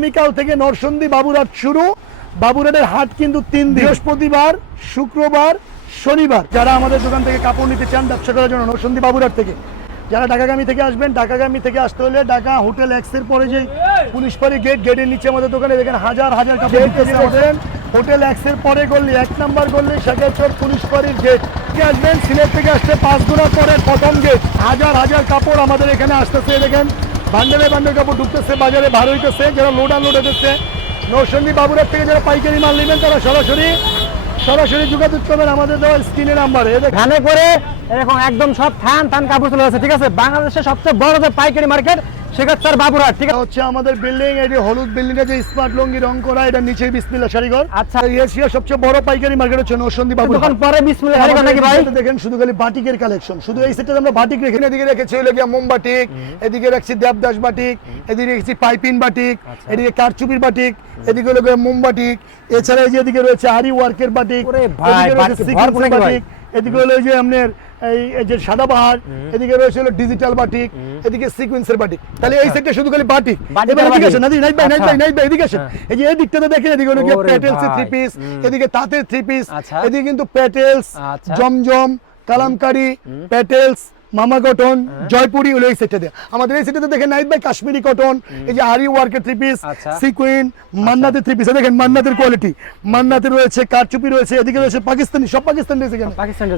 আগামীকাল থেকে নরসন্দী বাবুরহাট শুরু। বাবুরহাটের হাট কিন্তু তিন দিন। বৃহস্পতিবার শুক্রবার শনিবার। যারা আমাদের দোকান থেকে কাপড় নিতে চান ব্যবসা করার জন্য নরসন্দী বাবুরহাট থেকে। যারা ঢাকাগামী থেকে আসবেন ঢাকাগামী থেকে আসতে হলে ঢাকা হোটেল এক্সের পরে যে পুলিশ পাড়ি গেট গেটের নিচে আমাদের দোকানে দেখেন হাজার হাজার কাপড় হোটেল এক্সের পরে গল্লি এক নাম্বার গল্লি শেখেরচর পুলিশ পাড়ির গেট আসবেন? সিলেট থেকে আসতে পাঁচ গুণা পরে প্রথম গেট হাজার হাজার কাপড় আমাদের এখানে আসতেছে দেখেন। বান্ডেলে বান্ডেল কাপড় ঢুকতেছে, বাজারে ভার হইতেছে, যারা লোড আনলোড হতেছে নৌসন্দী বাবুরের থেকে যারা পাইকারি মাল নেবেন, তারা সরাসরি সরাসরি যোগাযোগ করবেন আমাদের দেওয়া স্ক্রিনের নাম্বারে। ঘানে করে এরকম একদম সব থান থান কাপড় চলে যাচ্ছে ঠিক আছে? বাংলাদেশের সবচেয়ে বড় যে পাইকারি মার্কেট শেখাচ্ছার বাবুরহাট ঠিক আছে? হচ্ছে আমাদের বিল্ডিং এটি হলুদ যে স্মার্ট লঙ্গি রং করা এটা নিচে বিসমিল্লা শাড়িঘর। আচ্ছা। সবচেয়ে বড় পাইকারি মার্কেট হচ্ছে নৌসন্দী বাবু দোকান পরে বিসমিল্লাহ শাড়ি নাকি ভাই? দেখেন শুধু খালি বাটিকের কালেকশন শুধু এই সেটে আমরা বাটিক রেখে এদিকে রেখেছি হলো গিয়া মোম বাটিক এদিকে রাখছি দেবদাস বাটিক এদিকে রেখেছি পাইপিন বাটিক আচ্ছা। এদিকে কারচুপির বাটিক এদিকে হলো গিয়া মোম বাটিক এছাড়া এই যে এদিকে রয়েছে আরি ওয়ার্কের বাটিক ওরে ভাই, বাটিক। এদিকে হলো যে আপনার এই যে সাদা বাহার এদিকে রয়েছে হলো ডিজিটাল বাটিক এদিকে সিকোয়েন্সের বাটিক তাহলে এই সেটটা শুধু খালি বাটিক এবার এদিকে। আসেন নাদি নাইট ভাই নাইট আচ্ছা। ভাই নাইট ভাই এদিকে আসেন। এই যে এই দিকটাতে দেখেন এদিকে হলো প্যাটেলস থ্রি পিস এদিকে তাঁতের থ্রি পিস আচ্ছা। এদিকে কিন্তু প্যাটেলস আচ্ছা। জমজম কালামকারি প্যাটেলস মামা কটন হ্যাঁ। জয়পুরি হলো এই সেটটাতে আমাদের এই সেটটাতে দেখেন নাইট ভাই কাশ্মীরি কটন এই যে আরি ওয়ার্কের থ্রি পিস। সিকুইন মান্নাতের থ্রি পিস দেখেন মান্নাতের কোয়ালিটি মান্নাতে রয়েছে কারচুপি রয়েছে এদিকে রয়েছে পাকিস্তানি সব পাকিস্তানি ড্রেস এখানে।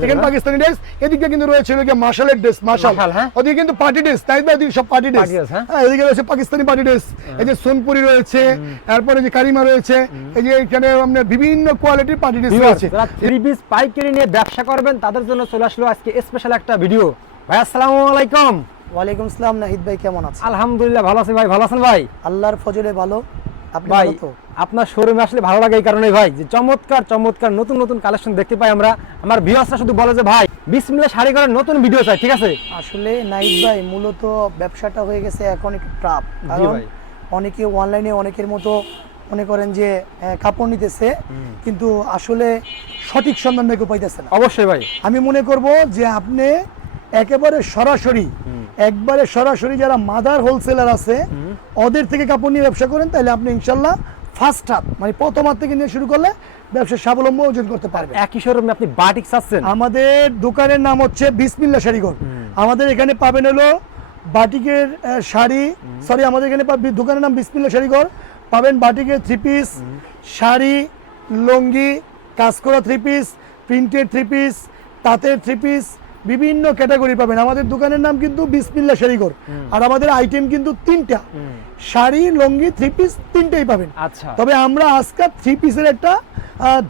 এখানে পাকিস্তানি ড্রেস এদিকে কিন্তু রয়েছে হলো গিয়ে মার্শালের ড্রেস মার্শাল। মাশাল, হ্যাঁ। ওদিকে কিন্তু পার্টি ড্রেস নাইট ভাই সব পার্টি ড্রেস হ্যাঁ। হ্যাঁ এদিকে রয়েছে পাকিস্তানি পার্টি ড্রেস এই যে সোনপুরি রয়েছে তারপরে যে কারিমা রয়েছে এই যে এখানে আপনার বিভিন্ন কোয়ালিটির পার্টি ড্রেস রয়েছে। থ্রি পিস পাইকারি নিয়ে ব্যবসা করবেন তাদের জন্য চলে আসলো আজকে স্পেশাল একটা ভিডিও ভাই আসসালামু আলাইকুম। ওয়ালাইকুম আসসালাম নাহিদ ভাই কেমন আছেন? আলহামদুলিল্লাহ ভালো আছি ভাই ভালো আছেন ভাই? আল্লাহর ফজলে ভালো। ভাই আপনার শোরুমে আসলে ভালো লাগে এই কারণে ভাই যে চমৎকার চমৎকার নতুন নতুন কালেকশন দেখতে পাই আমরা। আমার ভিউয়ার্সরা শুধু বলে যে ভাই বিসমিল্লাহ শাড়ি করার নতুন ভিডিও চাই ঠিক আছে? আসলে নাহিদ ভাই মূলত ব্যবসাটা হয়ে গেছে এখন একটু ট্রাপ কারণ অনেকে অনলাইনে অনেকের মতো মনে করেন যে কাপড় নিতেছে। কিন্তু আসলে সঠিক সন্ধান পাইতেছে না। অবশ্যই ভাই। আমি মনে করব যে আপনি একেবারে সরাসরি একবারে সরাসরি যারা মাদার হোলসেলার আছে ওদের থেকে কাপড় নিয়ে ব্যবসা করেন তাহলে আপনি ইনশাল্লাহ ফার্স্ট হাত মানে প্রথম হাত থেকে নিয়ে শুরু করলে ব্যবসা স্বাবলম্বী অর্জন করতে পারবেন। একই শোরুমে আপনি বাটিক চাচ্ছেন আমাদের দোকানের নাম হচ্ছে বিসমিল্লা শাড়িঘর। আমাদের এখানে পাবেন হলো বাটিকের শাড়ি সরি আমাদের এখানে দোকানের নাম বিসমিল্লা শাড়িঘর। পাবেন বাটিকের থ্রি পিস শাড়ি লুঙ্গি কাজ করা three piece printed three piece তাঁতের থ্রি পিস বিভিন্ন ক্যাটাগরি পাবেন। আমাদের দোকানের নাম কিন্তু বিসমিল্লা শাড়িঘর। আর আমাদের আইটেম কিন্তু তিনটা। শাড়ি লুঙ্গি থ্রি পিস তিনটেই পাবেন। আচ্ছা। তবে আমরা আজকে থ্রি পিসের একটা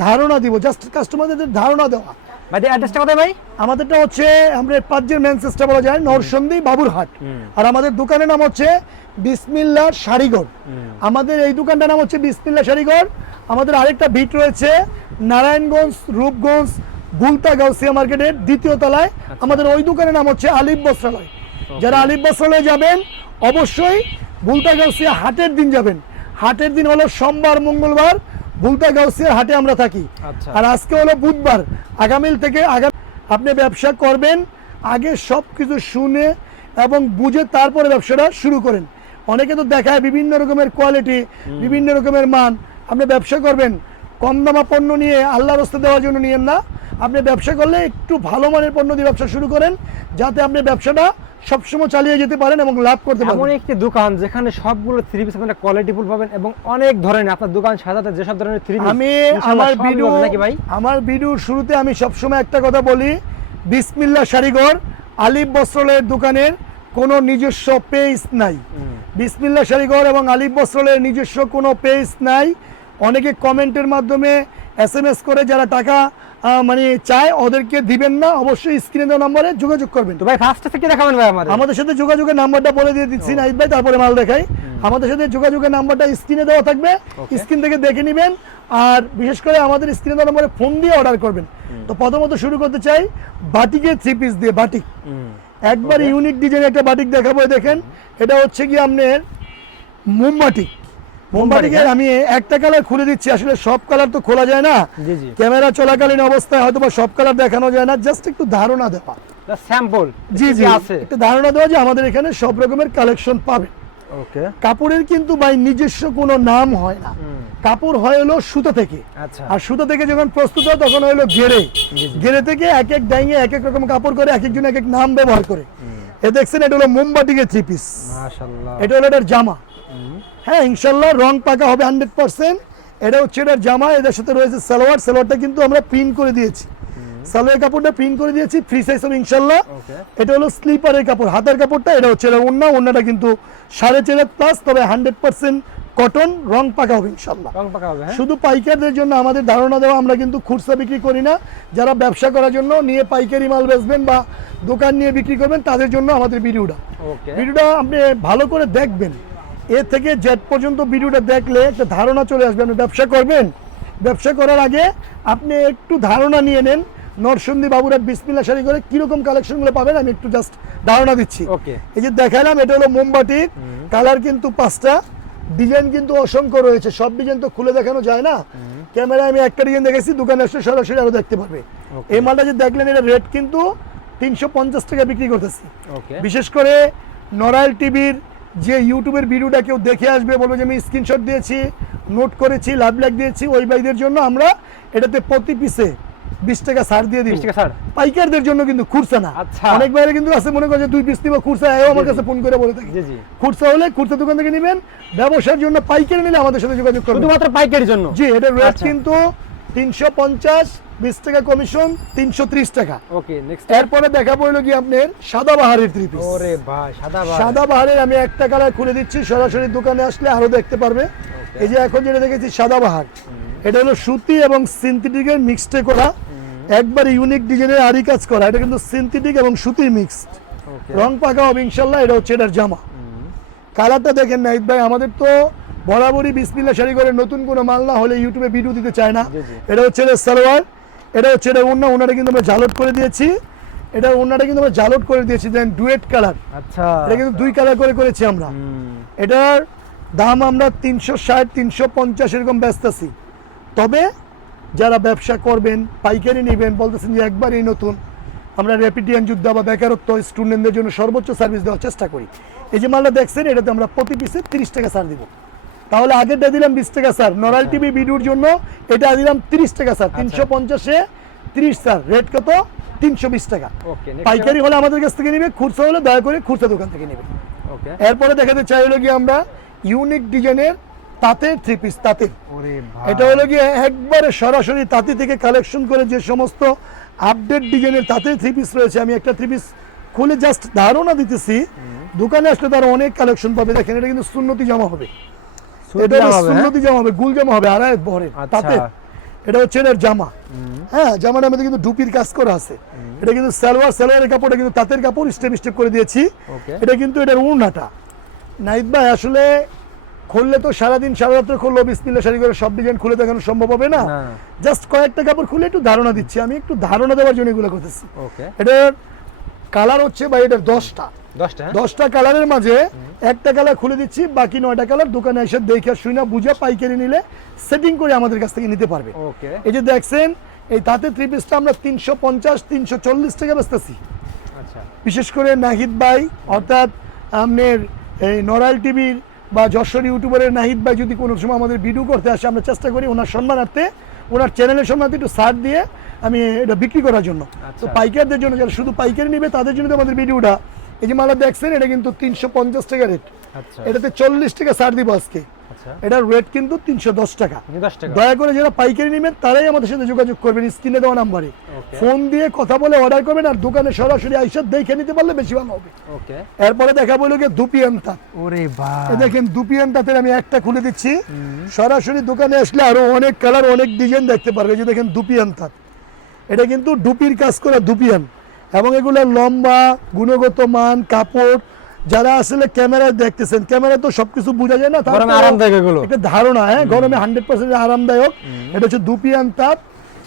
ধারণা দিব। জাস্ট কাস্টমারদের ধারণা দেওয়া। ভাই অ্যাড্রেসটা কোথায় ভাই? আমাদেরটা হচ্ছে আমরা পাঁচজন ম্যানচেস্টার বলা যায় নরসন্দী বাবুরহাট। আর আমাদের দোকানের নাম হচ্ছে বিসমিল্লা শাড়িঘর। আমাদের এই দোকানটার নাম হচ্ছে বিসমিল্লা শাড়িঘর। আমাদের আরেকটা ভিট রয়েছে নারায়ণগঞ্জ রূপগঞ্জ বুলতা গাউসিয়া মার্কেটের দ্বিতীয় তলায়। আমাদের ওই দোকানের নাম হচ্ছে আলিফ বস্ত্রালয়। যারা আলিফ বস্ত্রালয়ে যাবেন অবশ্যই বুলতা গাউসিয়া হাটের দিন যাবেন। হাটের দিন হলো সোমবার মঙ্গলবার বুলতা গাউসিয়ার হাটে আমরা থাকি। আচ্ছা। আর আজকে হলো বুধবার। আগামীল থেকে আগামী আপনি ব্যবসা করবেন আগে সব কিছু শুনে এবং বুঝে তারপরে ব্যবসাটা শুরু করেন। অনেকে তো দেখায় বিভিন্ন রকমের কোয়ালিটি বিভিন্ন রকমের মান। আপনি ব্যবসা করবেন কম দামা পণ্য নিয়ে আল্লাহর রস্তে দেওয়ার জন্য নিয়েন না। আপনি ব্যবসা করলে একটু ভালো মানের পণ্য দিয়ে ব্যবসা শুরু করেন যাতে আপনি ব্যবসাটা সবসময় চালিয়ে যেতে পারেন এবং লাভ করতে পারেন। এমন একটি দোকান যেখানে সবগুলো থ্রি পিস আপনারা কোয়ালিটিফুল পাবেন এবং অনেক ধরনের আপনার দোকান সাজাতে যেসব ধরনের থ্রি পিস আমি আমার ভিডিও নাকি ভাই? আমার ভিডিওর শুরুতে আমি সবসময় একটা কথা বলি বিসমিল্লা শাড়িঘর আলিফ বস্ত্রালয়ের দোকানের কোনো নিজস্ব পেজ নাই। বিসমিল্লা শাড়িঘর এবং আলিফ বস্ত্রালয়ের নিজস্ব কোনো পেজ নাই। অনেকে কমেন্টের মাধ্যমে এস এম এস করে যারা টাকা মানে চায় ওদেরকে দিবেন না অবশ্যই স্ক্রিনে দেওয়া নম্বরে যোগাযোগ করবেন। তো ভাই ফার্স্ট থেকে দেখাবেন ভাই আমাদের? আমাদের সাথে যোগাযোগের নাম্বারটা বলে দিয়ে দিচ্ছি নাহিদ ভাই তারপরে মাল দেখাই। আমাদের সাথে যোগাযোগের নাম্বারটা স্ক্রিনে দেওয়া থাকবে স্ক্রিন থেকে দেখে নেবেন আর বিশেষ করে আমাদের স্ক্রিনে দেওয়া নম্বরে ফোন দিয়ে অর্ডার করবেন। তো প্রথমত শুরু করতে চাই বাটিকের থ্রি পিস দিয়ে বাটিক। একবার ইউনিক ডিজাইন একটা বাটিক দেখাবো দেখেন। এটা হচ্ছে কি আপনার মোমবাটিক মোমবাটিকের আমি একটা কালার খুলে দিচ্ছি। আসলে সব কালার তো খোলা যায় না। ক্যামেরা চলাকালীন অবস্থায় হয়তো সব কালার দেখানো যায় না। জাস্ট একটু ধারণা দেওয়া। স্যাম্পল জি জি। আছে? একটা ধারণা দেওয়া যে আমাদের এখানে সব রকমের কালেকশন পাবে। ওকে কাপড়ের কিন্তু ভাই নিজস্ব কোনো নাম হয় না। কাপড় হয় হলো সুতা থেকে। আচ্ছা। আর সুতা থেকে যখন প্রস্তুত হয় তখন হলো গেড়ে। গেড়ে থেকে এক এক ডাইঙে এক এক রকম কাপড় করে এক একজন এক এক নাম ব্যবহার করে। এ দেখছেন এটা হলো মোমবাটিকের থ্রি পিস এটা হলো এটার জামা। হ্যাঁ ইনশাল্লাহ রং পাকা হবে হান্ড্রেড পার্সেন্ট। এটা হচ্ছে এটার জামা এদের সাথে রয়েছে সালোয়ার। সালোয়ারটা কিন্তু আমরা প্রিন্ট করে দিয়েছি। সালোয়ার কাপড়টা প্রিন্ট করে দিয়েছি ফ্রি সাইজ হবে ইনশাল্লাহ। এটা হলো স্লিপারের কাপড় হাতের কাপড়টা এটা হচ্ছে এটা ওন্না ওন্নাটা কিন্তু সাড়ে চার প্লাস তবে হান্ড্রেড পার্সেন্ট কটন রং পাকা হবে ইনশাল্লাহ। রং পাকা হবে হ্যাঁ। শুধু পাইকারদের জন্য আমাদের ধারণা দেওয়া আমরা কিন্তু খুচরা বিক্রি করি না। যারা ব্যবসা করার জন্য নিয়ে পাইকারি মাল বেচবেন বা দোকান নিয়ে বিক্রি করবেন তাদের জন্য আমাদের ভিডিওটা। ভিডিওটা আপনি ভালো করে দেখবেন। এ থেকে জেড পর্যন্ত ভিডিওটা দেখলে একটা ধারণা চলে আসবে আপনি ব্যবসা করবেন। ব্যবসা করার আগে আপনি একটু ধারণা নিয়ে নেন নরসন্দী বাবুরাট বিসমিল্লা শাড়ি করে কীরকম কালেকশনগুলো পাবেন আমি একটু জাস্ট ধারণা দিচ্ছি। ওকে এই যে দেখালাম এটা হলো মোমবাতি কালার কিন্তু পাঁচটা ডিজাইন কিন্তু অসংখ্য রয়েছে সব ডিজাইন তো খুলে দেখানো যায় না। ক্যামেরায় আমি একটা ডিজাইন দেখেছি দোকানে আসলে সরাসরি আরও দেখতে পারবে. এই মালটা যে দেখলেন এটা রেট কিন্তু তিনশো পঞ্চাশ টাকা বিক্রি করতেছি। বিশেষ করে নরাইল টিভির যে ইউটিউবের ভিডিওটা কেউ দেখে আসবে বলব যে আমি স্ক্রিনশট দিয়েছি নোট করেছি লাভ লাগ দিয়েছি ওই ভাইদের জন্য আমরা এটাতে প্রতি পিসে বিশ টাকা ছাড় দিয়ে দিই 20 টাকা ছাড়? পাইকারদের জন্য কিন্তু খুরসা না। আচ্ছা। অনেক বাইরে কিন্তু আছে মনে করে যে দুই পিস নিবো খুরসা এও আমার কাছে ফোন করে বলে থাকি। খুরসা হলে খুরসা দোকান থেকে নেবেন ব্যবসার জন্য পাইকারি নিলে আমাদের সাথে যোগাযোগ করবেন। শুধুমাত্র পাইকারির জন্য? জি এটা রেট আচ্ছা। কিন্তু তিনশো পঞ্চাশ বিশ টাকা কমিশন তিনশো ত্রিশ টাকা। ওকে এরপরে দেখা পড়ল কি আপনার সাদা বাহারের থ্রি পিস ওরে ভাই সাদা সাদা বাহারের আমি একটা কালার খুলে দিচ্ছি সরাসরি দোকানে আসলে আরও দেখতে পারবে। এই যে এখন যেটা দেখেছি সাদা বাহার। এটা হলো সুতি এবং সিনথেটিকের মিক্সডে করা। একবার ইউনিক ডিজাইনের আরি কাজ করা। এটা কিন্তু সিনথেটিক এবং সুতির মিক্সড রং পাকা হবে ইনশাল্লাহ এটা হচ্ছে এটার জামা। কালারটা দেখেন নাইদ ভাই আমাদের তো বরাবরই বিসমিল্লা শাড়ি করে নতুন কোনো মাল না হলে ইউটিউবে ভিডিও দিতে চায় না। এটা হচ্ছে সালোয়ার। এটা হচ্ছে এটা ওন্না ওনাটা কিন্তু আমরা জালট করে দিয়েছি। এটা ওন্নাটা কিন্তু আমরা জালট করে দিয়েছি দেন ডুয়েট কালার। আচ্ছা। এটা কিন্তু দুই কালার করে করেছি আমরা। এটার দাম আমরা তিনশো ষাট তিনশো পঞ্চাশ এরকম ব্যস্তাছি তবে যারা ব্যবসা করবেন পাইকারি নেবেন বলতেছেন যে একবারই নতুন আমরা র্যাপিডিয়ান যুদ্ধ বা বেকারত্ব স্টুডেন্টদের জন্য সর্বোচ্চ সার্ভিস দেওয়ার চেষ্টা করি। এই যে মালটা দেখছেন এটাতে আমরা প্রতি পিসে তিরিশ টাকা ছাড় দিব। তাহলে আগেরটা দিলাম বিশ টাকা স্যার। নরাল টিভি ভিডিওর জন্য এটা দিলাম তিরিশ টাকা স্যার। তিনশো পঞ্চাশে তিরিশ স্যার। রেট কত? তিনশো বিশ টাকা। ওকে পাইকারি হলে আমাদের কাছ থেকে নেবে খুচরা হলে দয়া করে খুচরা দোকান থেকে নেবে। ওকে এরপরে দেখাতে চাই হলো কি আমরা ইউনিক ডিজাইনের তাঁতের থ্রি পিস তাঁতের। এটা হলো গিয়ে একবারে সরাসরি তাঁতি থেকে কালেকশন করে যে সমস্ত আপডেট ডিজাইনের তাঁতের থ্রি পিস রয়েছে আমি একটা থ্রি পিস খুলে জাস্ট ধারণা দিতেছি। দোকানে আসলে তার অনেক কালেকশন পাবে। দেখেন এটা কিন্তু সুন্নতি জামা হবে। এটা জামা হ্যাঁ? সুন্নতি জামা হবে গুল জামা হবে আড়াই বহরের আচ্ছা। এটা হচ্ছে এটার জামা। হ্যাঁ জামাটার মধ্যে কিন্তু ডুপির কাজ করা আছে। এটা কিন্তু সালোয়ার সালোয়ারের কাপড়টা কিন্তু তাঁতের কাপড় স্টেপ স্টেপ করে দিয়েছি। এটা কিন্তু এটার উড়নাটা নাইদ ভাই আসলে খুললে তো সারাদিন সারা রাত্রে খুললো বিসমিল্লা শাড়ি করে সব ডিজাইন খুলে দেখানো সম্ভব হবে না। জাস্ট কয়েকটা কাপড় খুলে একটু ধারণা দিচ্ছি। আমি একটু ধারণা দেওয়ার জন্য এগুলো করতেছি। এটার কালার হচ্ছে বা এটার দশটা। দশটা? কালারের মাঝে একটা কালার খুলে দিচ্ছি বাকি নয়টা কালার দোকানে এসে দেখে শুনে বুঝে পাইকারি নিলে সেটিং করে আমাদের কাছ থেকে নিতে পারবে। এই যে দেখছেন এই তাতে থ্রি পিসটা আমরা তিনশো পঞ্চাশ তিনশো চল্লিশ টাকা বেচতেছি। আচ্ছা। বিশেষ করে নাহিদ ভাই অর্থাৎ আপনার এই নরাইল টিভির বা যশোর ইউটিউবারের নাহিদ ভাই যদি কোনো সময় আমাদের ভিডিও করতে আসে আমরা চেষ্টা করি ওনার সম্মানার্থে ওনার চ্যানেলের সম্মানার্থে একটু সার দিয়ে আমি এটা বিক্রি করার জন্য। তো আচ্ছা। পাইকারদের জন্য যারা শুধু পাইকারি নেবে তাদের জন্য তো আমাদের ভিডিওটা এই যে মালা দেখছেন এটা কিন্তু তিনশো পঞ্চাশ টাকা রেট আচ্ছা। এটাতে চল্লিশ টাকা ছাড় দিব আজকে। আচ্ছা। এটার রেট কিন্তু তিনশো দশ টাকা। দয়া করে যারা পাইকারি নেবেন তারাই আমাদের সাথে যোগাযোগ করবেন স্ক্রিনে দেওয়া নাম্বারে। ফোন দিয়ে কথা বলে অর্ডার করবেন আর দোকানে সরাসরি আইসা দেখে নিতে পারলে বেশি ভালো হবে। এরপরে দেখা বলল গিয়ে দুপিয়ান তাঁত দেখেন দুপিয়ান তাঁতের আমি একটা খুলে দিচ্ছি। সরাসরি দোকানে আসলে আরও অনেক কালার অনেক ডিজাইন দেখতে পারবে। যে দেখেন দুপিয়ান তাঁত এটা কিন্তু ডুপির কাজ করা দুপিয়ান। এবং এগুলো লম্বা গুণগত মান কাপড় যারা আসলে ক্যামেরায় দেখতেছেন ক্যামেরা তো সবকিছু বোঝা যায় না গরমে আরামদায়ক এগুলো। একটা ধারণা হ্যাঁ গরমে হান্ড্রেড পার্সেন্ট আরামদায়ক। এটা হচ্ছে দুপিয়ান তাপ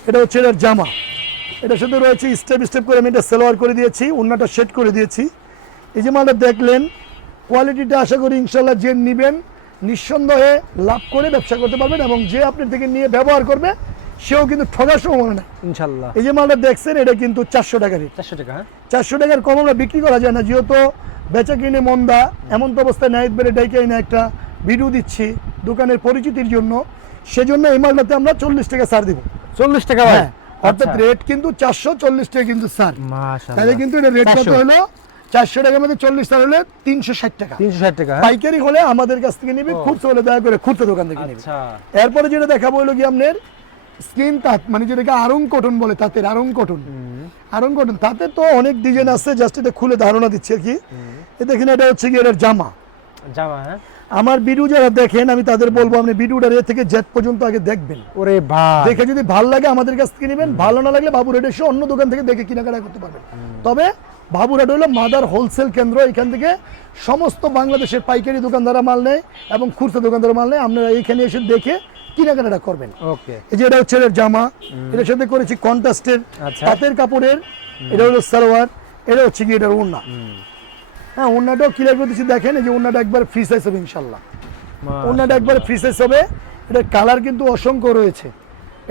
এটা হচ্ছে এটার জামা। এটার সাথে রয়েছে স্টেপ স্টেপ করে আমি এটা সেলোয়ার করে দিয়েছি অন্যটা সেট করে দিয়েছি। এই যে মালটা দেখলেন কোয়ালিটিটা আশা করি ইনশাল্লাহ যে নেবেন নিঃসন্দেহে লাভ করে ব্যবসা করতে পারবেন এবং যে আপনার থেকে নিয়ে ব্যবহার করবে সেও কিন্তু ঠগার সম্ভাবনা নেই ইনশাল্লাহ। এই যে মালটা দেখছেন এটা কিন্তু চারশো টাকা চারশো টাকা হ্যাঁ? চারশো টাকার কম আমরা বিক্রি করা যায় না যেহেতু বেচা কিনে মন্দা এমন তো অবস্থায় নাইট বেড়ে ডাইকে এনে একটা ভিডিও দিচ্ছি দোকানের পরিচিতির জন্য। সেজন্য এই মালটাতে আমরা চল্লিশ টাকা ছাড় দিব। চল্লিশ টাকা ভাই? হ্যাঁ অর্থাৎ আচ্ছা। রেট কিন্তু চারশো চল্লিশ টাকা কিন্তু ছাড়। তাহলে কিন্তু এটা রেট কত হলো? চারশো টাকার মধ্যে চল্লিশ টাকা হলে তিনশো ষাট টাকা। 360 টাকা হ্যাঁ? পাইকারি হলে আমাদের কাছ থেকে নিবি। খুচরো হলে দয়া করে খুচরো দোকান থেকে নিবি। আচ্ছা। এরপরে যেটা দেখাবো হলো কি আপনার স্কিন তাঁত মানে যেটাকে আরং কটন বলে তাঁতের আরং কটন। আরং কটন তাতে তো অনেক ডিজাইন আছে জাস্ট এটা খুলে ধারণা দিচ্ছে কি। দেখেন এটা হচ্ছে কি এটার জামা। জামা হ্যাঁ? আমার ভিডিও যারা দেখেন আমি তাদের বলব আপনি ভিডিওটা এ থেকে জেট পর্যন্ত আগে দেখবেন। ওরে ভাই দেখে যদি ভালো লাগে আমাদের কাছ থেকে নেবেন ভালো না লাগলে বাবুরাট এসে অন্য দোকান থেকে দেখে কেনাকাটা করতে পারবেন। তবে বাবুরাট হলো মাদার হোলসেল কেন্দ্র এখান থেকে সমস্ত বাংলাদেশের পাইকারি দোকানদারা মাল নেয় এবং খুচরা দোকানদারা মাল নেয়। আপনারা এইখানে এসে দেখে কেনাকাটা করবেন। ওকে। এই যে এটা হচ্ছে জামা এটার সাথে করেছি কন্ট্রাস্টের আচ্ছা। তাঁতের কাপড়ের এটা হলো সালোয়ার এটা হচ্ছে কি এটার ওড়না। হ্যাঁ ওড়নাটাও ক্লিয়ার দেখেন এই যে ওড়নাটা একবার ফ্রি সাইজ হবে ইনশাল্লাহ। ওড়নাটা একবার ফ্রি সাইজ হবে এটার কালার কিন্তু অসংখ্য রয়েছে।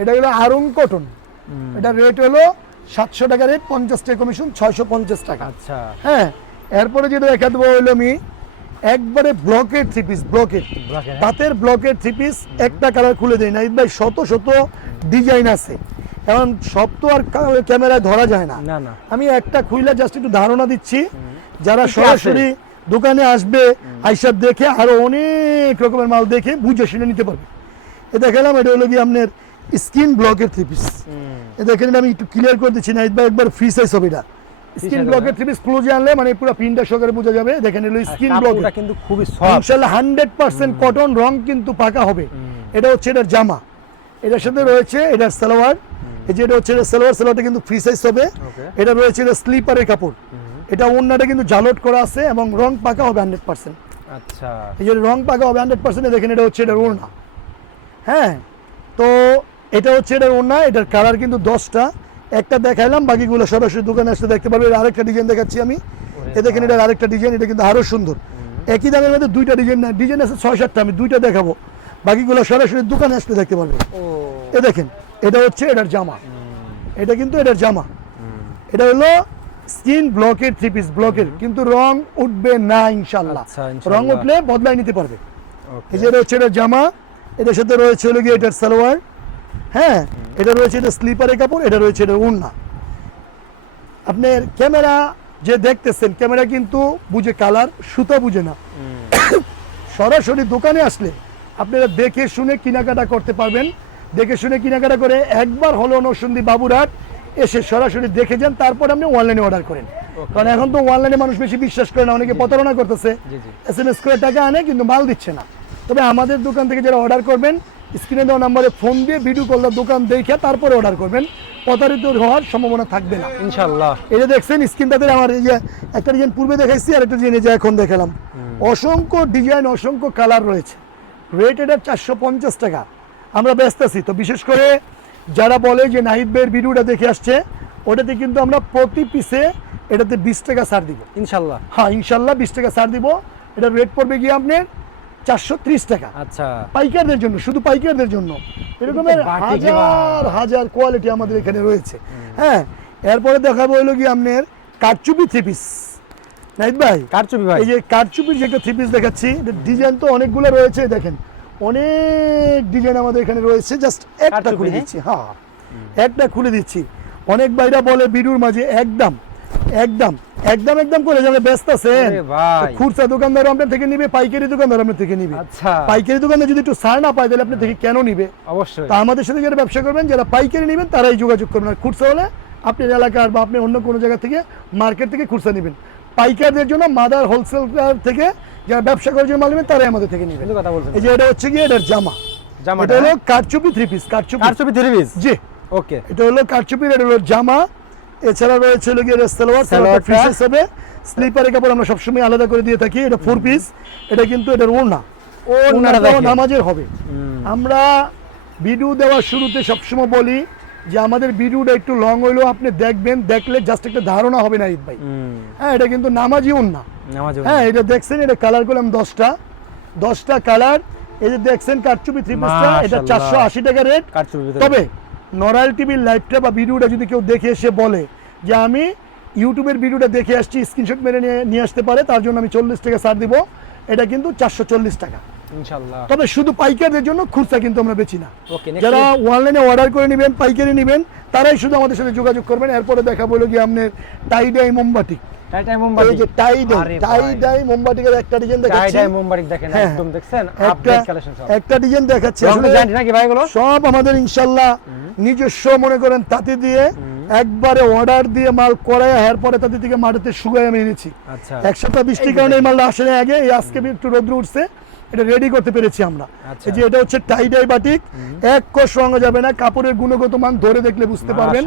এটা হলো আরং কটন এটা রেট হলো সাতশো টাকা রেট পঞ্চাশ টাকা কমিশন ছয়শো পঞ্চাশ টাকা। আচ্ছা। হ্যাঁ এরপরে যেটা দেখা দেবো হইল আমি একবারে ব্লকের থ্রি পিস ব্লকের হ্যাঁ? তাঁতের ব্লকের থ্রি পিস একটা কালার খুলে দেয় না ভাই শত শত ডিজাইন আছে। এখন সব তো আর ক্যামেরায় ধরা যায় না। আমি একটা খুইলা জাস্ট একটু ধারণা দিচ্ছি। যারা সরাসরি দোকানে আসবে আইসা দেখে আরও অনেক রকমের মাল দেখে বুঝে শুনে নিতে পারবে। এ দেখালাম এটা হলো কি আপনার স্কিন ব্লকের থ্রি পিস এ দেখেন আমি একটু ক্লিয়ার করে দিচ্ছি না একবার ফ্রি সাইজ হবে এটা। স্কিন? থ্রি পিস ক্লোজে আনলে মানে পুরো প্রিন্টটা সহকারে বোঝা যাবে। দেখেন এলো স্কিন ব্লক কিন্তু খুবই সফট হান্ড্রেড পার্সেন্ট কটন রং কিন্তু পাকা হবে। এটা হচ্ছে এটার জামা। এটার সাথে রয়েছে এটার সালোয়ার। এই যে এটা হচ্ছে এটার সালোয়ার সালোয়ারটা কিন্তু ফ্রি সাইজ হবে। এটা রয়েছে এটা স্লিপারের কাপড়। এটা ওড়নাটা কিন্তু জালট করা আছে এবং রং পাকা হবে হান্ড্রেড পার্সেন্ট আচ্ছা। এই যে রং পাকা হবে হান্ড্রেড পার্সেন্ট দেখেন এটা হচ্ছে এটার ওড়না। হ্যাঁ? তো এটা হচ্ছে এটার ওড়না এটার কালার কিন্তু দশটা। একটা দেখাইলাম বাকিগুলো সরাসরি দোকানে আসতে দেখতে পারবে। আরেকটা ডিজাইন দেখাচ্ছি আমি। এ দেখেন এটার আরেকটা ডিজাইন এটা কিন্তু আরও সুন্দর। একই দামের মধ্যে দুইটা ডিজাইন না ডিজাইন আছে ছয় সাতটা আমি দুইটা দেখাবো। বাকিগুলো সরাসরি দোকানে আসতে দেখতে পারবে। ও। এ দেখেন এটা হচ্ছে এটার জামা। এটা কিন্তু এটার জামা। এটা হলো স্কিন ব্লকের থ্রি পিস ব্লকের কিন্তু রং উঠবে না ইনশাল্লাহ। আচ্ছা, রং উঠলে বদলাই নিতে পারবে। এই যে এটা হচ্ছে এটার জামা। এটার সাথে রয়েছে হলো গিয়ে এটার সালোয়ার। হ্যাঁ এটা রয়েছে এটা স্লিপারের কাপড় এটা রয়েছে এটা ওড়না। আপনার ক্যামেরা যে দেখতেছেন ক্যামেরা কিন্তু বুঝে কালার সুতা বুঝে না। সরাসরি দোকানে আসলে আপনারা দেখে শুনে কেনাকাটা করতে পারবেন। দেখে শুনে কেনাকাটা করে একবার হলো নরসিংদী বাবুরহাট এসে সরাসরি দেখে যান তারপর আপনি অনলাইনে অর্ডার করেন। কারণ এখন তো অনলাইনে মানুষ বেশি বিশ্বাস করে না অনেকে প্রতারণা করতেছে। এস এম এস করে টাকা আনে কিন্তু মাল দিচ্ছে না। তবে আমাদের দোকান থেকে যারা অর্ডার করবেন স্ক্রিনে দেওয়া নাম্বারে ফোন দিয়ে ভিডিও কল দোকান দেখে তারপরে অর্ডার করবেন। প্রতারিত হওয়ার সম্ভাবনা থাকবে না। ইনশাআল্লাহ। এটা দেখছেন স্ক্রিনটাতে আমার এই যে একটা ডিজাইন পূর্বে দেখাইছি আর একটা ডিজাইন যে এখন দেখালাম। অসংখ্য ডিজাইন অসংখ্য কালার রয়েছে। রেট এটা চারশো পঞ্চাশ টাকা। আমরা ব্যস্ত আছি তো বিশেষ করে যারা বলে যে নাহিদ ভাইয়ের ভিডিওটা দেখে আসছে ওটাতে কিন্তু আমরা প্রতি পিসে এটাতে বিশ টাকা ছাড় দিব। ইনশাল্লাহ হ্যাঁ ইনশাল্লাহ বিশ টাকা ছাড় দিব। এটা রেট পড়বে গিয়ে আপনার চারশো ত্রিশ টাকা। আচ্ছা। পাইকারদের জন্য শুধু পাইকারদের জন্য। এরকমের হাজার হাজার কোয়ালিটি আমাদের এখানে রয়েছে। হ্যাঁ এরপরে দেখাবো হলো কি আপনার কারচুপি থ্রি পিস নাইট ভাই কারচুপি ভাই। এই যে কারচুপির যে একটা থ্রি পিস দেখাচ্ছি ডিজাইন তো অনেকগুলো রয়েছে দেখেন। অনেক ডিজাইন আমাদের এখানে রয়েছে জাস্ট একটা খুলে হ্যাঁ? দিচ্ছি হ্যাঁ। একটা খুলে দিচ্ছি। অনেক ভাইরা বলে বিডুর মাঝে একদম একদম একদম একদম করে যাবে ব্যস্ত আছেন। খুচরা দোকানদার আপনার থেকে নিবে পাইকারি দোকানদার আপনার থেকে নিবে। আচ্ছা। পাইকারি দোকানে যদি একটু ছাড় না পায় তাহলে আপনি থেকে কেন নিবে? অবশ্যই। তা আমাদের সাথে যারা ব্যবসা করবেন যারা পাইকারি নেবেন তারাই যোগাযোগ করবেন। আর খুচরা হলে আপনার এলাকার বা আপনি অন্য কোনো জায়গা থেকে মার্কেট থেকে খুচরা নেবেন। পাইকারদের জন্য মাদার হোলসেল থেকে যারা ব্যবসা করার জন্য মাল নেবেন তারাই আমাদের থেকে নেবেন। কথা বলছেন। এই যে এটা হচ্ছে গিয়ে এটার জামা। জামাটা? এটা হলো কারচুপি থ্রি পিস কারচুপি। কারচুপি থ্রি পিস জি। ওকে এটা হলো কারচুপির এটা হলো জামা। এছাড়া রয়েছে হলো গিয়ে সালোয়ার সালোয়ার সালোয়ারটা? ফ্রি স্লিপারের কাপড় আমরা সবসময় আলাদা করে দিয়ে থাকি। এটা ফোর পিস এটা কিন্তু এটার ওড়না। ওড়নাটা ওড়নাটাও নামাজের হবে। আমরা ভিডিও দেওয়ার শুরুতে সবসময় বলি যে আমাদের ভিডিওটা একটু লং হইলেও আপনি দেখবেন দেখলে জাস্ট একটা ধারণা হবে না ঈদ ভাই। হ্যাঁ এটা কিন্তু নামাজি ওড়না। নামাজ হ্যাঁ এটা দেখছেন এটা কালার করলাম দশটা। দশটা কালার এই যে দেখছেন কারচুপি থ্রি পিসটা এটা চারশো আশি টাকা রেট তবে নরাল টিভির লাইভটা বা ভিডিওটা যদি কেউ দেখে এসে বলে যে আমি ইউটিউবের ভিডিওটা দেখে আসছি স্ক্রিনশট মেরে নিয়ে নিয়ে আসতে পারে তার জন্য আমি চল্লিশ টাকা ছাড় দিব। এটা কিন্তু চারশো চল্লিশ টাকা। তবে শুধু পাইকারদের জন্য খুচরা কিন্তু আমরা বেচি না। যারা অনলাইনে অর্ডার করে নেবেন পাইকারি নেবেন তারাই শুধু আমাদের সাথে যোগাযোগ করবেন। এরপরে দেখা বলো কি আপনার টাইডাই মোমবাতি। একটা ডিজাইন দেখাচ্ছি। হ্যাঁ। সব। আমাদের ইনশাল্লাহ নিজস্ব মনে করেন তাতে দিয়ে একবারে অর্ডার দিয়ে মাল করাই পরে তাতে থেকে মাটিতে শুকায় আমি এনেছি এক সপ্তাহ বৃষ্টির কারণে এই মালটা আসে না আগে এই আজকে একটু রোদ্র উঠছে এটা রেডি করতে পেরেছি আমরা। আচ্ছা। এই যে এটা হচ্ছে টাইডাই বাটিক এক কোষ রঙ যাবে না কাপড়ের গুণগত মান ধরে দেখলে বুঝতে পারবেন।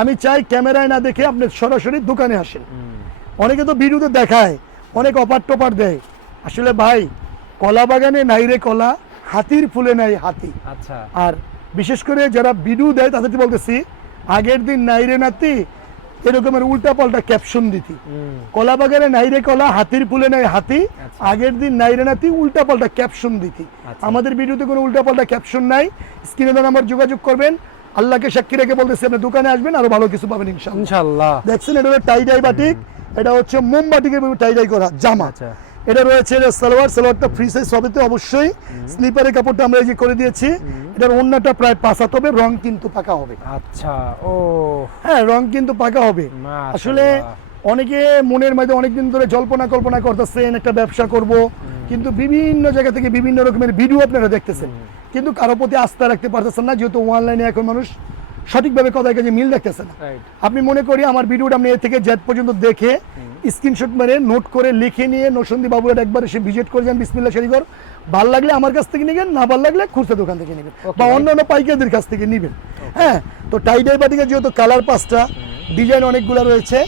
আমি চাই ক্যামেরায় না দেখে আপনি সরাসরি দোকানে আসেন। অনেকে তো ভিডিওতে দেখায় অনেক অপার টপার দেয়। আসলে ভাই কলা বাগানে নাই রে কলা হাতির ফুলে নাই হাতি। আচ্ছা। আর বিশেষ করে যারা ভিডিও দেয় তাদেরকে বলতেছি আগের দিন নাইরে নাতি এরকমের উল্টা পাল্টা ক্যাপশন দিতি। কলা বাগানে নাইরে কলা হাতির ফুলে নাই হাতি আচ্ছা। আগের দিন নাইরে নাতি উল্টা পাল্টা ক্যাপশন দিতি। আচ্ছা। আমাদের ভিডিওতে কোনো উল্টা পাল্টা ক্যাপশন নাই। স্ক্রিনে দেওয়া নাম্বার যোগাযোগ করবেন। আল্লাহকে সাক্ষী রেখে বলতেছি আপনি দোকানে আসবেন আরও ভালো কিছু পাবেন ইনশাআল্লাহ। ইনশাআল্লাহ। দেখছেন এটা টাই ডাই বাটিক এটা হচ্ছে মোম বাটিকের টাই ডাই করা জামা। আচ্ছা। এটা রয়েছে সালোয়ার সালোয়ারটা ফ্রি সাইজ সবেতে অবশ্যই। স্লিপারের কাপড়টা আমরা এই যে করে দিয়েছি এটার অন্যটা প্রায় পাঁচা তবে রং কিন্তু পাকা হবে। আচ্ছা ও। হ্যাঁ রং কিন্তু পাকা হবে। আসলে অনেকে মনের মধ্যে অনেকদিন ধরে জল্পনা কল্পনা করতেছেন একটা ব্যবসা করব। কিন্তু বিভিন্ন জায়গা থেকে বিভিন্ন রকমের ভিডিও আপনারা দেখতেছেন। কিন্তু কারও প্রতি আস্থা রাখতে পারতেছেন না যেহেতু অনলাইনে এখন মানুষ সঠিকভাবে কথায় কাজে মিল দেখতেছে না। আপনি মনে করি আমার ভিডিওটা আপনি এ থেকে জেড পর্যন্ত দেখে স্ক্রিনশট মেরে নোট করে লিখে নিয়ে নসন্দী বাবুরাট একবার এসে ভিজিট করে যান বিসমিল্লা শরীফর। ভালো লাগলে আমার কাছ থেকে নিবেন না ভালো লাগলে খুচরা দোকান থেকে নেবেন। বা অন্য অন্য পাইকারদের কাছ থেকে নিবেন। হ্যাঁ তো টাইডাই বাটিকে যেহেতু কালার পাঁচটা ডিজাইন অনেকগুলো রয়েছে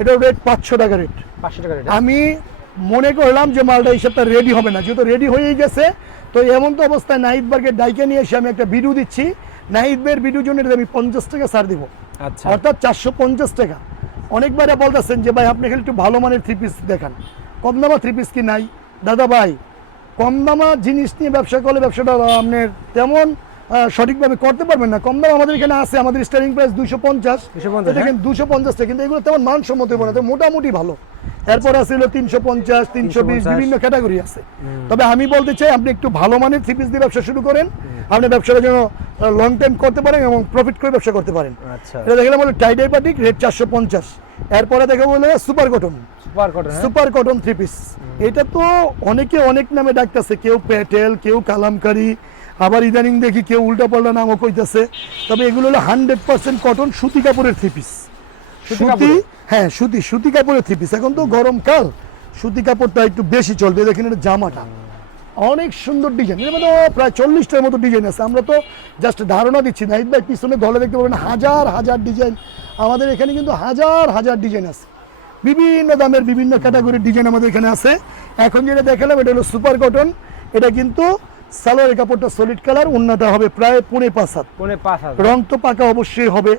এটা রেট পাঁচশো টাকা রেট পাঁচশো টাকা রেট আমি মনে করলাম যে মালটা এই সপ্তাহে রেডি হবে না। যেহেতু রেডি হয়েই গেছে তো এমন তো অবস্থায় নাহিদ বার্গের ডাইকে নিয়ে এসে আমি একটা ভিডিও দিচ্ছি। নাহিদ বের ভিডিওর জন্য আমি পঞ্চাশ টাকা ছাড় দিব। আচ্ছা। অর্থাৎ চারশো পঞ্চাশ টাকা। অনেকবারে বলতেছেন যে ভাই আপনি খালি একটু ভালো মানের থ্রি পিস দেখান। কম দামা থ্রি পিস কি নাই? দাদা ভাই কম দামা জিনিস নিয়ে ব্যবসা করলে ব্যবসাটা আপনার তেমন সঠিকভাবে করতে পারবেন না। কম দাম আমাদের এখানে আছে আমাদের স্টার্টিং প্রাইস দুশো পঞ্চাশ। 250 দেখেন দুশো পঞ্চাশ কিন্তু এগুলো তেমন মানসম্মত হবে না মোটামুটি ভালো। এরপর আছে হলো তিনশো পঞ্চাশ তিনশো বিশ বিভিন্ন ক্যাটাগরি আছে। তবে আমি বলতে চাই আপনি একটু ভালো মানের থ্রি পিস দিয়ে ব্যবসা শুরু করেন। আপনি ব্যবসাটা যেন লং টাইম করতে পারেন এবং প্রফিট করে ব্যবসা করতে পারেন। আচ্ছা। এটা দেখলাম হলো টাইডাই পাটিক রেট চারশো পঞ্চাশ। এরপরে দেখে বলে super cotton super cotton super cotton three piece এটা তো অনেকে অনেক নামে ডাকতেছে কেউ প্যাটেল কেউ কালামকারি আবার ইদানিং দেখি কেউ উল্টা পাল্টা নামও কইতেছে। তবে এগুলো হলো হান্ড্রেড পার্সেন্ট কটন সুতি কাপড়ের থ্রি পিস সুতি সুতি? হ্যাঁ সুতি সুতি কাপড়ের থ্রি পিস এখন তো গরমকাল সুতি কাপড়টা একটু বেশি চলবে। দেখেন এটা জামাটা। অনেক সুন্দর ডিজাইন এর মধ্যে প্রায় চল্লিশটার মতো ডিজাইন আছে। আমরা তো জাস্ট ধারণা দিচ্ছি না। ভাই পিছনে দলে দেখতে পাবেন হাজার হাজার ডিজাইন আমাদের এখানে কিন্তু হাজার হাজার ডিজাইন আছে। বিভিন্ন দামের বিভিন্ন ক্যাটাগরির ডিজাইন আমাদের এখানে আছে। এখন যেটা দেখালাম এটা হলো সুপার কটন এটা কিন্তু সালোয়ারের কাপড়টা সলিড কালার অন্যটা হবে প্রায় পুনে পাঁচ হাত। কোনে পাঁচ হাজার রং তো পাকা অবশ্যই হবে।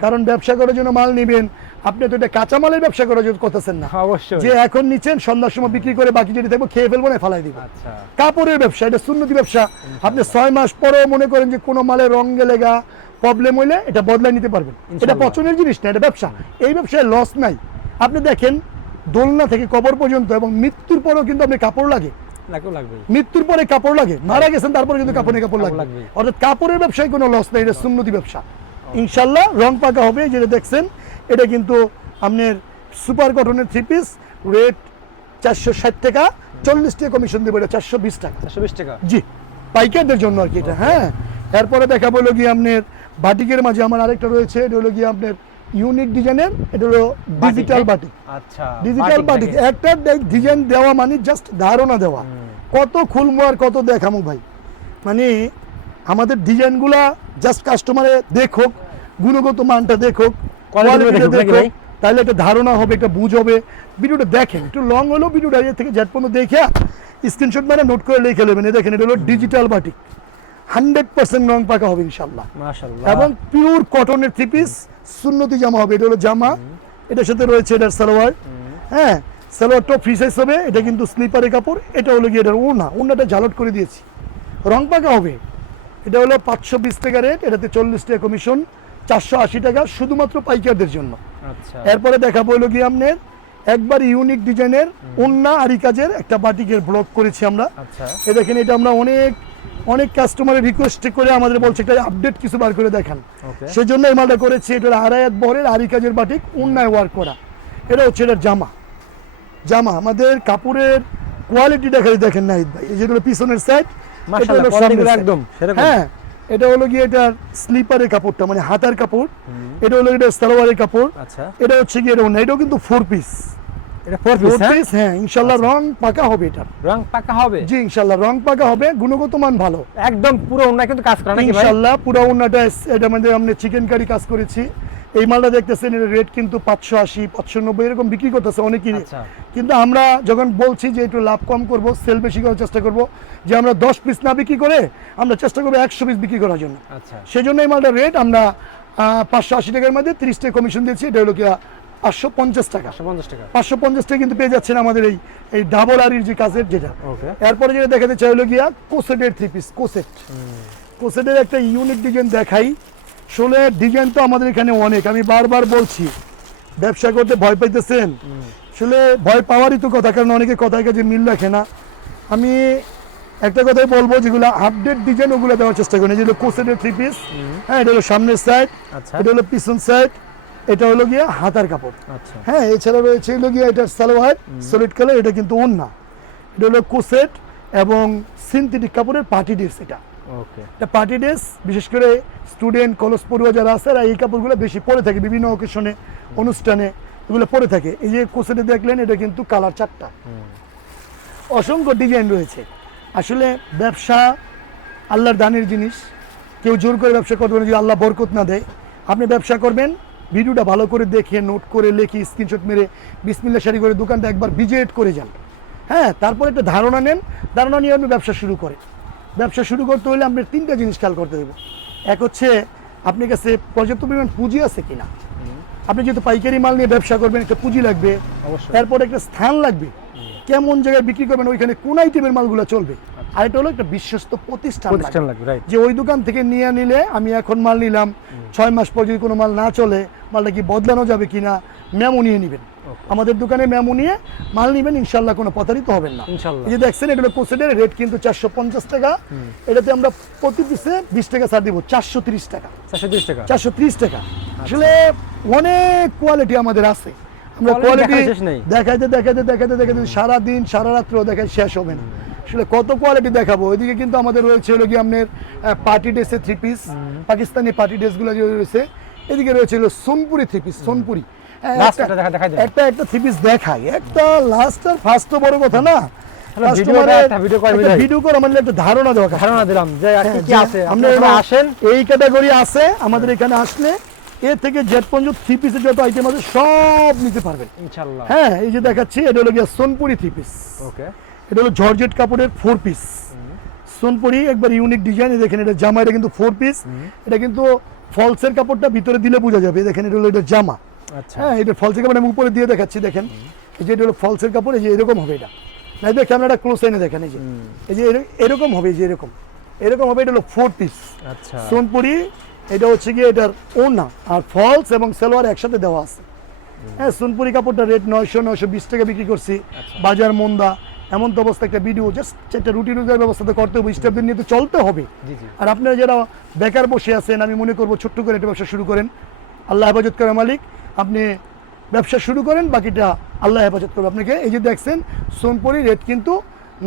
কারণ ব্যবসা করার জন্য মাল নেবেন। আপনি তো এটা কাঁচামালের ব্যবসা করার জন্য করতেছেন না। অবশ্যই। যে এখন নিচ্ছেন সন্ধ্যার সময় বিক্রি করে বাকি যেটি থাকব খেয়ে ফেলব না ফেলাই দিব। আচ্ছা। কাপড়ের ব্যবসা এটা সুন্নতি ব্যবসা। আপনি ছয় মাস পরেও মনে করেন যে কোনো মালে রং গেলে গা প্রবলেম হইলে এটা বদলাই নিতে পারবেন। এটা পছন্দের জিনিস না এটা ব্যবসা। এই ব্যবসায় লস নাই। আপনি দেখেন দোলনা থেকে কবর পর্যন্ত এবং মৃত্যুর পরেও কিন্তু আপনি কাপড় লাগে। মৃত্যুর পরে কাপড় লাগে মারা গেছেন তারপরে কিন্তু কাপড়ে কাপড় লাগবে। অর্থাৎ কাপড়ের ব্যবসায় কোনো লস নেই এটা সুন্নতি ব্যবসা। ইনশাল্লাহ রং পাকা হবে যেটা দেখছেন এটা কিন্তু আপনার সুপার কটনের থ্রি পিস রেট চারশো ষাট টাকা চল্লিশ টাকা কমিশন দেবে এটা চারশো বিশ টাকা। চারশো বিশ টাকা? জি পাইকারদের জন্য আর কি এটা হ্যাঁ। এরপরে দেখা বলল গিয়ে আপনার বাটিকের মাঝে আমার আরেকটা রয়েছে এটা হলো গিয়ে আপনার ইউনিক ডিজাইনের এটা হলো ডিজিটাল? বাটিক। আচ্ছা ডিজিটাল বাটিক একটা ডিজাইন দেওয়া মানে জাস্ট ধারণা দেওয়া। কত খুলবো আর কত দেখামো ভাই। মানে আমাদের ডিজাইনগুলা জাস্ট কাস্টমারে দেখুক গুণগত মানটা দেখুক কোয়ালিটিটা দেখুক? তাহলে একটা ধারণা হবে একটা বুঝ হবে। ভিডিওটা দেখেন একটু লং হলেও ভিডিওটা এর থেকে জ্যাট পর্যন্ত দেখে স্ক্রিনশট মানে নোট করে লিখে নেবেন। দেখেন এটা হলো ডিজিটাল বাটিক হান্ড্রেড পার্সেন্ট রং পাকা হবে ইনশাল্লাহ এবং পিওর কটনের থ্রি পিস সুন্নতি জামা হবে এটা হলো জামা। এটার সাথে রয়েছে এটার সালোয়ার। হ্যাঁ সালোয়ারটাও ফ্রি সাইজ হবে এটা কিন্তু স্লিপারের কাপড় এটা হলো গিয়ে এটার ওড়না। ওড়নাটা ঝালট করে দিয়েছি। রং পাকা হবে। এটা হলো পাঁচশো বিশ টাকা রেট এটাতে চল্লিশ টাকা কমিশন চারশো আশি টাকা শুধুমাত্র পাইকারদের জন্য। আচ্ছা। এরপরে দেখাবো হলো কি আপনার একবার ইউনিক ডিজাইনের উন্না আরি কাজের একটা বাটিকের ব্লক করেছি আমরা। আচ্ছা। এ দেখেন এটা আমরা অনেক অনেক কাস্টমারের রিকোয়েস্ট করে আমাদের বলছে একটা আপডেট কিছু বার করে দেখান। সেই জন্য এই মালটা করেছি এটা হলো আড়াই হাত বহরের আরি কাজের বাটিক উন্নায় ওয়ার্ক করা। এটা হচ্ছে এটার জামা। জামা আমাদের কাপড়ের কোয়ালিটি দেখাই দেখেন নাহিদ ভাই। এই যেগুলো পিছনের সাইড একদম হ্যাঁ এটা হলো গিয়ে এটার স্লিপারের কাপড়টা মানে হাতার কাপড়। এটা হলো এটা সালোয়ারের কাপড়। আচ্ছা। এটা হচ্ছে গিয়ে এটা এটাও কিন্তু ফোর পিস এটা ফোর পিস হ্যাঁ? পিস হ্যাঁ ইনশাল্লাহ রং পাকা হবে এটার রং পাকা হবে? জি ইনশাল্লাহ রং পাকা হবে গুণগত মান ভালো। একদম পুরো অন্য কিন্তু কাজ করা নাকি ভাই? পুরো ওনাটা এটা মধ্যে আমরা চিকেন কারি কাজ করেছি। এই মালটা দেখতেছেন এর রেট কিন্তু পাঁচশো আশি পাঁচশো নব্বই এরকম বিক্রি করতেছে অনেকেই। আচ্ছা। কিন্তু আমরা যখন বলছি যে একটু লাভ কম করব সেল বেশি করার চেষ্টা করব যে আমরা দশ পিস না বিক্রি করে আমরা চেষ্টা করব একশো পিস বিক্রি করার জন্য। আচ্ছা। সেই জন্য এই মালটার রেট আমরা পাঁচশো আশি টাকার মধ্যে তিরিশ টাকা কমিশন দিয়েছি এটা হলো কি পাঁচশো পঞ্চাশ টাকা। পাঁচশো পঞ্চাশ টাকা। কিন্তু পেয়ে যাচ্ছেন আমাদের এই এই ডাবল আরির যে কাজের যেটা। এরপরে যেটা দেখাতে চাই হলো গিয়া কোসেটের থ্রি পিস কোসেট কোসেটের একটা ইউনিক ডিজাইন দেখাই। আসলে ডিজাইন তো আমাদের এখানে অনেক। আমি বারবার বলছি ব্যবসা করতে ভয় পাইতেছেন? আসলে ভয় পাওয়ারই তো কথা কারণ অনেকে কথায় কাজে মিল রাখে না। আমি একটা কথাই বলব যেগুলো আপডেট ডিজাইন ওগুলো দেওয়ার চেষ্টা করি যেগুলো কোসেটের থ্রি পিস হ্যাঁ এটা হলো সামনের সাইড আচ্ছা। এটা হলো পিছন সাইড এটা হলো গিয়া হাতার কাপড়। আচ্ছা। হ্যাঁ এছাড়া রয়েছে হলো গিয়ে এটা সালোয়ার সলিড কালার এটা কিন্তু ওন্না এটা হলো কোসেট এবং সিনথেটিক কাপড়ের পার্টি ড্রেস এটা। ওকে। এটা পার্টি ড্রেস বিশেষ করে স্টুডেন্ট কলেজ পড়ুয়া যারা আছে এরা এই কাপড়গুলো বেশি পরে থাকে বিভিন্ন অকেশনে অনুষ্ঠানে এগুলো পরে থাকে। এই যে কোসেটে দেখলেন এটা কিন্তু কালার চারটা। অসংখ্য ডিজাইন রয়েছে। আসলে ব্যবসা আল্লাহর দানের জিনিস। কেউ জোর করে ব্যবসা করবে না যদি আল্লাহ বরকত না দেয়। আপনি ব্যবসা করবেন ভিডিওটা ভালো করে দেখে নোট করে লেখি স্ক্রিনশট মেরে বিসমিল্লা শাড়ি করে দোকানটা একবার ভিজিট করে যান। হ্যাঁ তারপর একটা ধারণা নেন। ধারণা নিয়ে আপনি ব্যবসা শুরু করেন। ব্যবসা শুরু করতে হলে আপনার তিনটা জিনিস খেয়াল করতে দেবো এক হচ্ছে আপনার কাছে পর্যাপ্ত পরিমাণ পুঁজি আছে কিনা? আপনি যেহেতু পাইকারি মাল নিয়ে ব্যবসা করবেন একটা পুঁজি লাগবে। তারপর একটা স্থান লাগবে। কেমন জায়গায় বিক্রি করবেন ওইখানে কোন আইটেমের মালগুলো চলবে? আর এটা হলো একটা বিশ্বস্ত প্রতিষ্ঠান প্রতিষ্ঠান লাগবে। লাগবে যে ওই দোকান থেকে নিয়ে নিলে আমি এখন মাল নিলাম ছয় মাস পর যদি কোনো মাল না চলে মালটা কি বদলানো যাবে কিনা মেমো নিয়ে নেবেন। আমাদের দোকানে মেমো নিয়ে মাল নেবেন ইনশাল্লাহ কোনো প্রতারিত হবেন না। যে দেখছেন এটা হলো কোসেটের রেট কিন্তু চারশো পঞ্চাশ টাকা। এটাতে আমরা প্রতি পিসে বিশ টাকা ছাড় দিব চারশো তিরিশ টাকা। চারশো তিরিশ টাকা? চারশো ত্রিশ টাকা। আসলে অনেক কোয়ালিটি আমাদের আছে। আমরা কোয়ালিটি। দেখাইতে দেখাইতে দেখাইতে দেখাইতে সারাদিন সারা রাত্র দেখাই শেষ হবে না। আসলে কত কোয়ালিটি দেখাবো? ওইদিকে কিন্তু আমাদের রয়েছে হলো কি আপনার পার্টি ড্রেসের থ্রি পিস পাকিস্তানি পার্টি ড্রেসগুলো যে রয়েছে এদিকে রয়েছে হলো সোনপুরি থ্রি পিস সোনপুরি। একটা- একটা থ্রি পিস দেখাই। একটা লাস্ট আর ফার্স্ট তো বড় কথা না। ভিডিও করে মানে একটা ধারণা দেওয়া। ধারণা দিলাম যে কি কি হ্যাঁ, আছে। আপনারা আসেন। এই ক্যাটাগরি আছে আমাদের এখানে আসলে এ থেকে জেড পর্যন্ত থ্রি পিসের যত আইটেম আছে সব নিতে পারবেন। হ্যাঁ এই যে দেখাচ্ছি এটা হলো গিয়ে সোনপুরি থ্রি পিস ওকে এটা হলো জর্জেট কাপড়ের ফোর পিস সোনপুরি একবার ইউনিক ডিজাইন দেখেন এটা জামা এটা কিন্তু ফোর পিস এটা কিন্তু ফলসের কাপড়টা ভিতরে দিলে বোঝা যাবে। দেখেন এটা হলো এটা জামা। আচ্ছা। হ্যাঁ এটা ফলসের কাপড় আমি উপরে দিয়ে দেখাচ্ছি দেখেন। এই যে এটা হলো ফলসের কাপড় এই যে এরকম হবে এটা। না দেখে ক্যামেরাটা ক্লোজ এনে দেখেন এই যে। এই যে এরকম হবে এই যে এরকম। এরকম হবে এটা হলো ফোর পিস আচ্ছা। সোনপুরি এটা হচ্ছে গিয়ে এটার ওনা আর ফলস এবং সালোয়ার একসাথে দেওয়া আছে। হ্যাঁ সোনপুরি কাপড়টা রেট নয়শো নয়শো বিশ টাকা বিক্রি করছি। বাজার মন্দা এমন তো অবস্থা একটা ভিডিও জাস্ট একটা রুটি রোজগার ব্যবস্থা তো করতে হবে স্টাফদের নিয়ে তো চলতে হবে। আর আপনারা যারা বেকার বসে আছেন আমি মনে করব ছোট্ট করে একটা ব্যবসা শুরু করেন। আল্লাহ হেফাজত করে মালিক আপনি ব্যবসা শুরু করেন বাকিটা আল্লাহ হেফাজত করবে। আপনাকে এই যে দেখছেন সোনপুরি রেট কিন্তু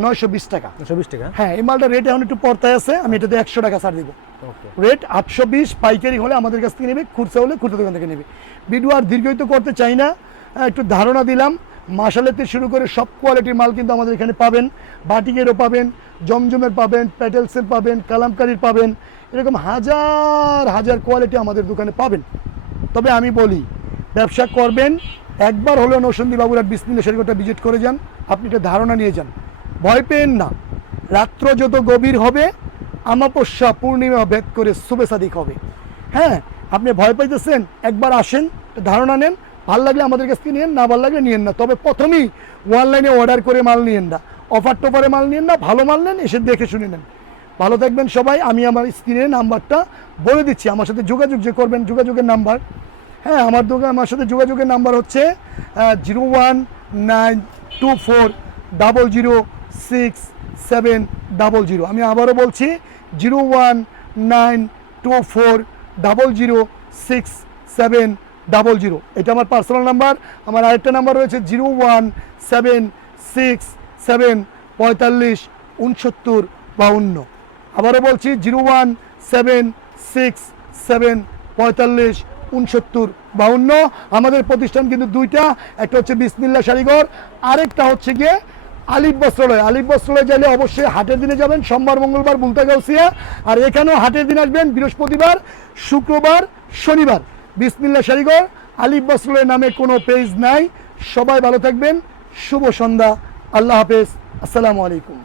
নয়শো বিশ টাকা। দুশো বিশ টাকা? হ্যাঁ এই মালটা রেট এখন একটু পর্তায় আছে আমি এটাতে একশো টাকা ছাড় দিব। রেট আটশো বিশ পাইকারি হলে আমাদের কাছ থেকে নেবে খুচরা হলে খুচরা দোকান থেকে নেবে। ভিডিও আর দীর্ঘায়িত করতে চাই না একটু ধারণা দিলাম মাসালেতে শুরু করে সব কোয়ালিটির মাল কিন্তু আমাদের এখানে পাবেন। বাটিকেরও পাবেন, জমজমের পাবেন প্যাটেলসের পাবেন, কালামকারির পাবেন। এরকম হাজার হাজার কোয়ালিটি আমাদের দোকানে পাবেন। তবে আমি বলি, ব্যবসা করবেন, একবার হলেও নৌসন্দী বাবুরার বিসমিল্লা শরীফটা ভিজিট করে যান, আপনি একটা ধারণা নিয়ে যান। ভয় পেন না। রাত্র যত গভীর হবে আমাপস্যা পূর্ণিমা ভেদ করে শুভে সাদিক হবে। হ্যাঁ আপনি ভয় পাইতেছেন, একবার আসেন ধারণা নেন ভালো লাগলে আমাদের কাছ থেকে নিয়েন, না ভালো লাগলে নিয়েন না। তবে প্রথমেই অনলাইনে অর্ডার করে মাল নিয়েন না। অফার টফারে মাল নিয়েন না, ভালো মাল নেন, এসে দেখে শুনে নেন। ভালো থাকবেন সবাই, আমি আমার স্ক্রিনের নাম্বারটা বলে দিচ্ছি। আমার সাথে যোগাযোগ যে করবেন, যোগাযোগের নাম্বার হ্যাঁ আমার দোকান, আমার সাথে যোগাযোগের নাম্বার হচ্ছে zero one nine two four double zero six seven double zero আমি আবারও বলছি zero one nine two four double zero six seven double zero. এটা আমার পার্সোনাল নাম্বার আমার আরেকটা নাম্বার রয়েছে zero one seven six seven পঁয়তাল্লিশ উনসত্তর বাউন্ন। আবারও বলছি, zero one seven six seven পঁয়তাল্লিশ উনসত্তর বাউন্ন। আমাদের প্রতিষ্ঠান কিন্তু দুইটা, একটা হচ্ছে বিসমিল্লা শাড়িঘর আরেকটা হচ্ছে গিয়ে আলিফ বস্ত্রালয়। আলিফ বস্ত্রালয় চাইলে অবশ্যই হাটের দিনে যাবেন, সোমবার, মঙ্গলবার বুলতা গাউসিয়া আর এখানেও হাটের দিন আসবেন, বৃহস্পতিবার, শুক্রবার, শনিবার। বিসমিল্লা শাড়িঘর আলিফ বসরুলের নামে কোনো পেজ নাই। সবাই ভালো থাকবেন। শুভ সন্ধ্যা। আল্লাহ হাফেজ। আসসালামু আলাইকুম।